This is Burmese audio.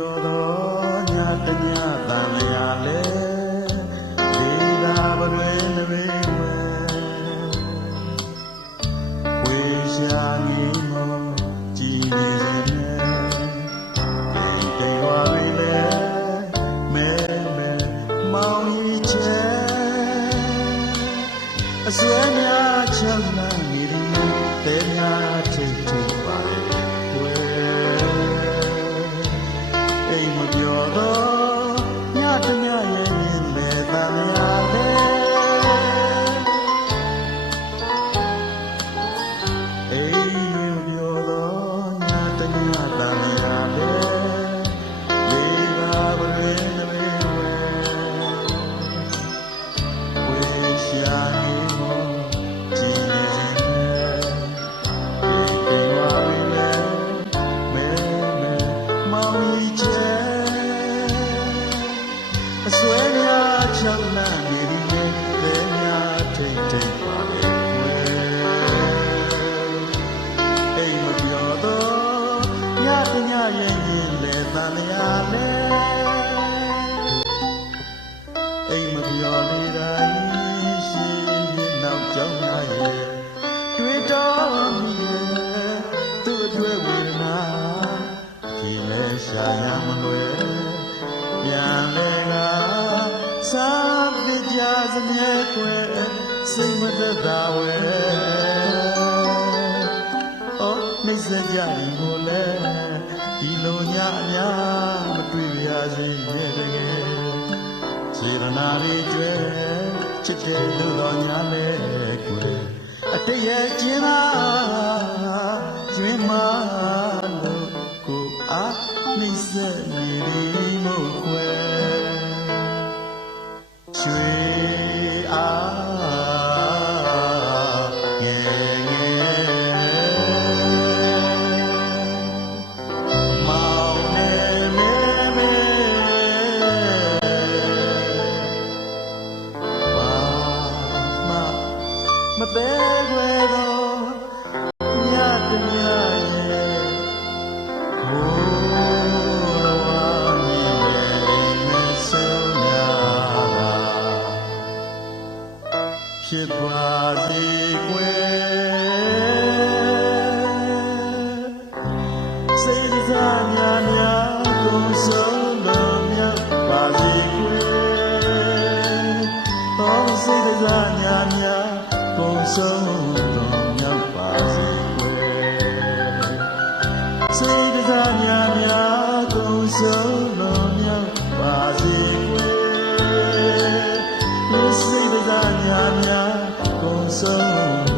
ရောသောညတညတန်လျာလေဒေတာပကလေနဘေဝေဝေရှာနီမောကြည်နေနေတေဝါဝိလေမေမေမောင်ဤချေအစဲများချမ်းသာနေတယ်တေများ များချောင်းနာနေဒီနဲ့လဲများထိတ်ထိတ်ပါလေဝဲအိမ်မပြောတော့ညတညရဲ့ရင်လေတန်လျာလေအိမ်မပြောနေတိုင်းရှိရင်နောက်ကြောင်းလာရဲ့တွေ့တော်မူရဲ့သူ့အတွက်ဝေဒနာဒီလဲရှာရမလွယ်ပြန်လဲက စားပြကြစမြဲကွယ်စိတ်မသက်သာဝဲအော်နေစကြရင်ကိုလဲဒီလိုညအများမတွေ့ရစေနဲ့တကယ်စေရနာရီကျွဲချစ်တဲ့လူတော်ညာလဲကိုယ်အတည့်ရဲ့ကျင်းသာ မသေးွယ်တော့ညတညရဲ့ကိုယ်တော်ဝါနေမဆုံးညာဖြစ်သွားစေကွယ်စိတ်စားများများကုန်ဆုံးတော်မြတ်ပါစေကွယ်သောစိတ်ကစားညာညာ ကုန်ဆုံးသောမြောက်ပါစေကွယ်စေတသာများများကုန်ဆုံးသောမြောက်ပါစေကွယ်စေတသာများများကုန်ဆုံး